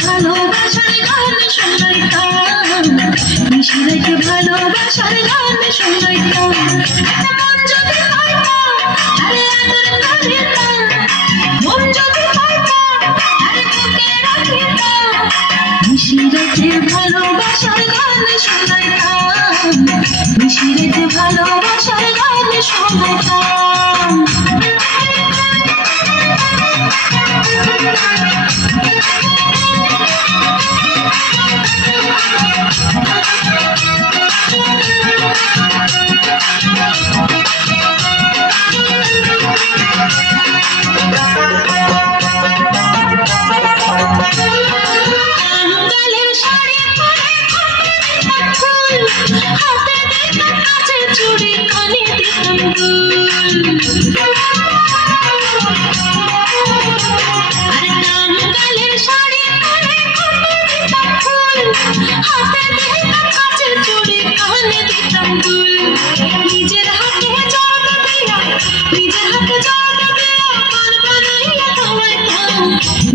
ভালোবাসার গান শোনাইতাম, নিশি রেখে ভালোবাসার গান শোনাইতাম। মন যদি পাইতাম আরে আদর করিতাম, মন যদি পাইতাম আরে বুকে রাখিতাম, নিশি রেখে ভালোবাসার গান শোনাইতাম, নিশি রেখে ভালোবাসার গান শোনাইতাম।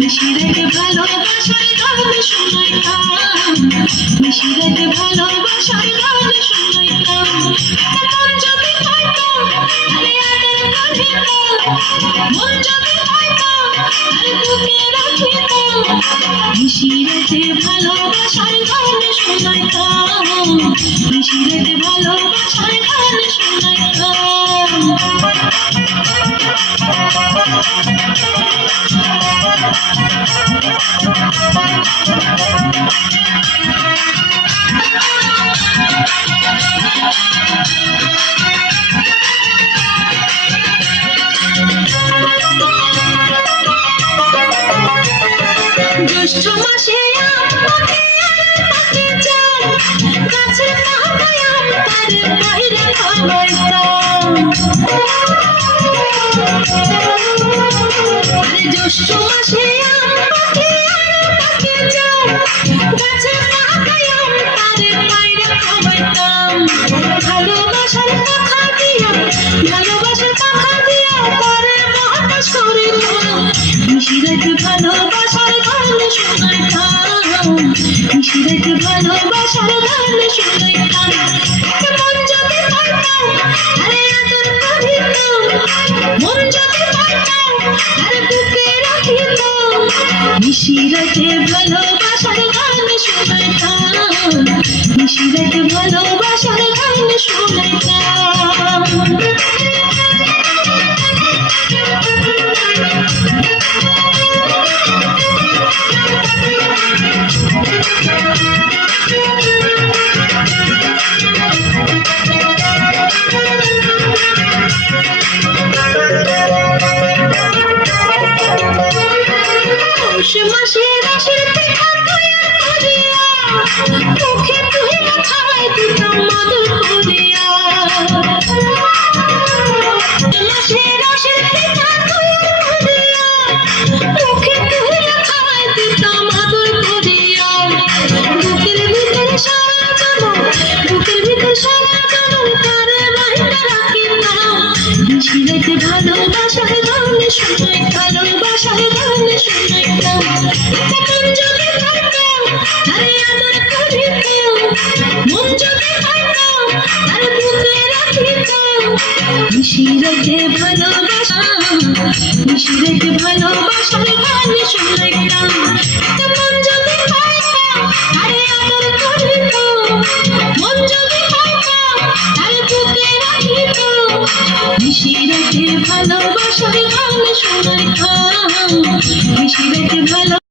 নিশি রেখে ভালোবাসার গান শোনাইতাম, নিশি রেখে ভালোবাসার গান শোনাইতাম। মন যদি পাইতাম আরে আদর করিতাম, মন যদি পাইতাম আরে বুকে রাখিতাম, নিশি রেখে ভালোবাসার গান শোনাইতাম, নিশি রেখে ভালোবাসার গান শোনাইতাম। জ্যৈষ্ঠ মাসে গাছের পাতায় আম তারে বাইরে খাওয়াইতাম, জ্যৈষ্ঠ মাসে গাছের পাতায় আম তারে বাইরে খাওয়াইতাম। ভালোবাসার পাখা দিয়া, ভালোবাসার পাখা দিয়া তারে বাতাস করিতাম, নিশি রেখে ভালোবাসার গান শোনাইতাম, নিশি রেখে ভালোবাসার গান শোনাইতাম। মন যদি পাইতাম আরে আদর করিতাম, মন যদি পাইতাম আরে বুকে রাখিতাম, নিশি রেখে ভালোবাসার গান শোনাইতাম, নিশি রেখে ভালোবাসার গান শোনাইতাম। পৌষ মাসে রসের পিঠা তৈরি করিয়া, মুখে তুহিয়া খাওয়াই দিতাম মধুর করিয়া। মাসে রসের পিঠা তৈরি করিয়া, মুখে তুহিয়া খাওয়াই দিতাম মধুর করিয়া। বুকের ভিতরে সারা জীবন, বুকের ভিতরে সারা জীবন তারে বাহিরে রাখিতাম, নিশি রেখে ভালোবাসার গান শোনাই, ভালোবাসার গান শোনাইতাম। মন যদি পাইতাম আরে আদর করিতাম, মন যদি পাইতাম আরে বুকে রাখিতাম, নিশি রেখে ভালোবাসা, নিশি রেখে ভালোবাসার গান শোনাইতাম। মন যদি পাইতাম আরে আদর করিতাম, মন যদি পাইতাম আরে বুকে রাখিতাম, নিশি রেখে ভালোবাসা।